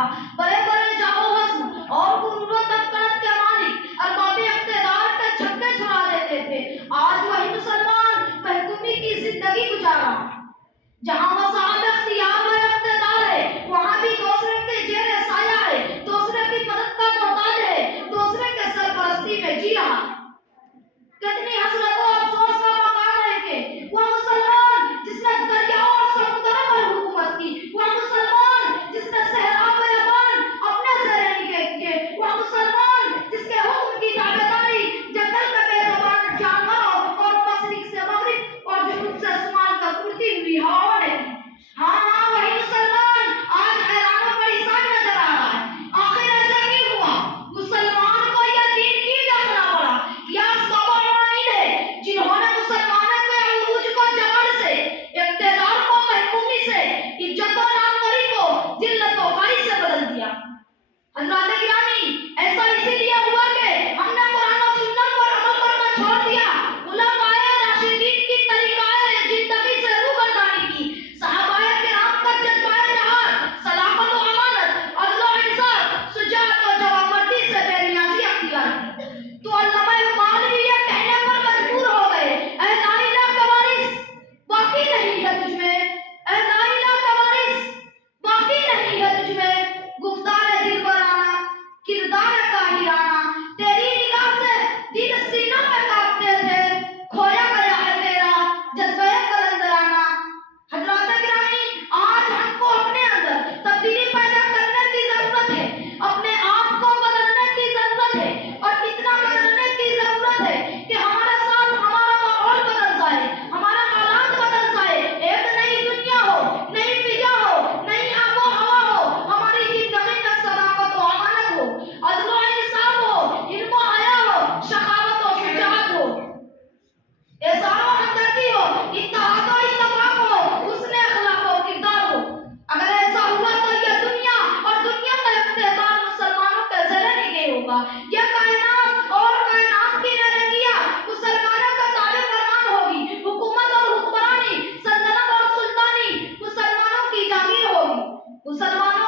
تھا. بڑے بڑے جاؤ حسن اور غرور و تمکنت کے مالک ارباب اقتدار کے چھکے چھڑا دیتے تھے. آج وہی مسلمان محکومی کی زندگی گزارا. جہاں وسعت اختیار و اقتدار ہے وہاں بھی دوسرے کے زیر سایہ ہے, دوسرے کی مدد کا محتاج ہے, دوسرے کے سرپرستی میں جی رہا. کتنی حسرت و افسوس کا مقام ہے کہ وہ مسلمان جس نے دریاؤں اور سمندروں پر حکومت کی, وہ مسلمان جس نے صحرا و بیابان اپنے زیر نگہ کیے, وہ مسلمان جس کے حکم کی تابعداری جنگل کے بے زبان جانوروں اور مشرق سے مغرب اور جنوب سے شمال تک اڑتی ہوئی ہواؤں نے کی. ہاں وہی مسلمان آج حیران و پریشان نظر آ رہا ہے. آخر ایسا کیوں ہوا؟ مسلمان کو یہ دین کیوں جاننا پڑا؟ یا سب عوامل ہے جنہوں نے مسلمانوں کے عروج کو جبر سے, اقتدار کو محکومی سے, عزت و ناموری کو ذلت و خواری سے بدل دیا. حضرات گرامی, ایسا اسی لیے ہوا کہ ہم نے قرآن و سنت پر عمل کرنا چھوڑ دیا, خلفائے راشدین کی طریقہ زندگی سے روگردانی کی, صحابہ کرام کا جذبہ جہاد, صداقت و امانت, عدل و انصاف, شجاعت و جوانمردی سے بے نیازی اختیار کی. تو علامہ اقبال بھی یہ کہنے پر مجبور ہو گئے, اے نائلہ کا وارث باقی نہیں ہے تجھ میں, اے نائلہ کا وارث باقی نہیں ہے تجھ میں, گفتار دلبرانہ کردار طاہرانہ, تیری نگاہ سے دل سینوں میں کانپتے تھے, کھویا گیا ہے تیرا جذبہ قلندرانہ. حضرات گرامی, آج ہم کو اپنے اندر تبدیلی پیدا کرنے کی ضرورت ہے, اپنے آپ کو بدلنے کی ضرورت ہے, اور اتنا بدلنے کی ضرورت ہے کہ ہمارے ساتھ ہمارا ماحول بدل جائے, ہمارا حالات بدل جائے, ایک نئی دنیا ہو, نئی فضا ہو, نئی آب و ہوا ہو, ہماری زندگی میں صداقت و امانت ہو, عدل و انصاف ہو, علم و حیا ہو, شقاوت و شجاعت ہو, احسان و ہمدردی ہو, اتحاد و اتفاق ہو, حسن اخلاق و کردار ہو. اگر ایسا ہوا تو یہ دنیا اور دنیا کا اقتدار مسلمانوں کے زیر نگہ ہوگا. یہ کائنات اور کائنات کی رنگیا مسلمانوں کا تابع فرمان ہوگی. حکومت اور حکمرانی, سلطنت اور سلطانی مسلمانوں کی جاگیر ہوگی. مسلمانوں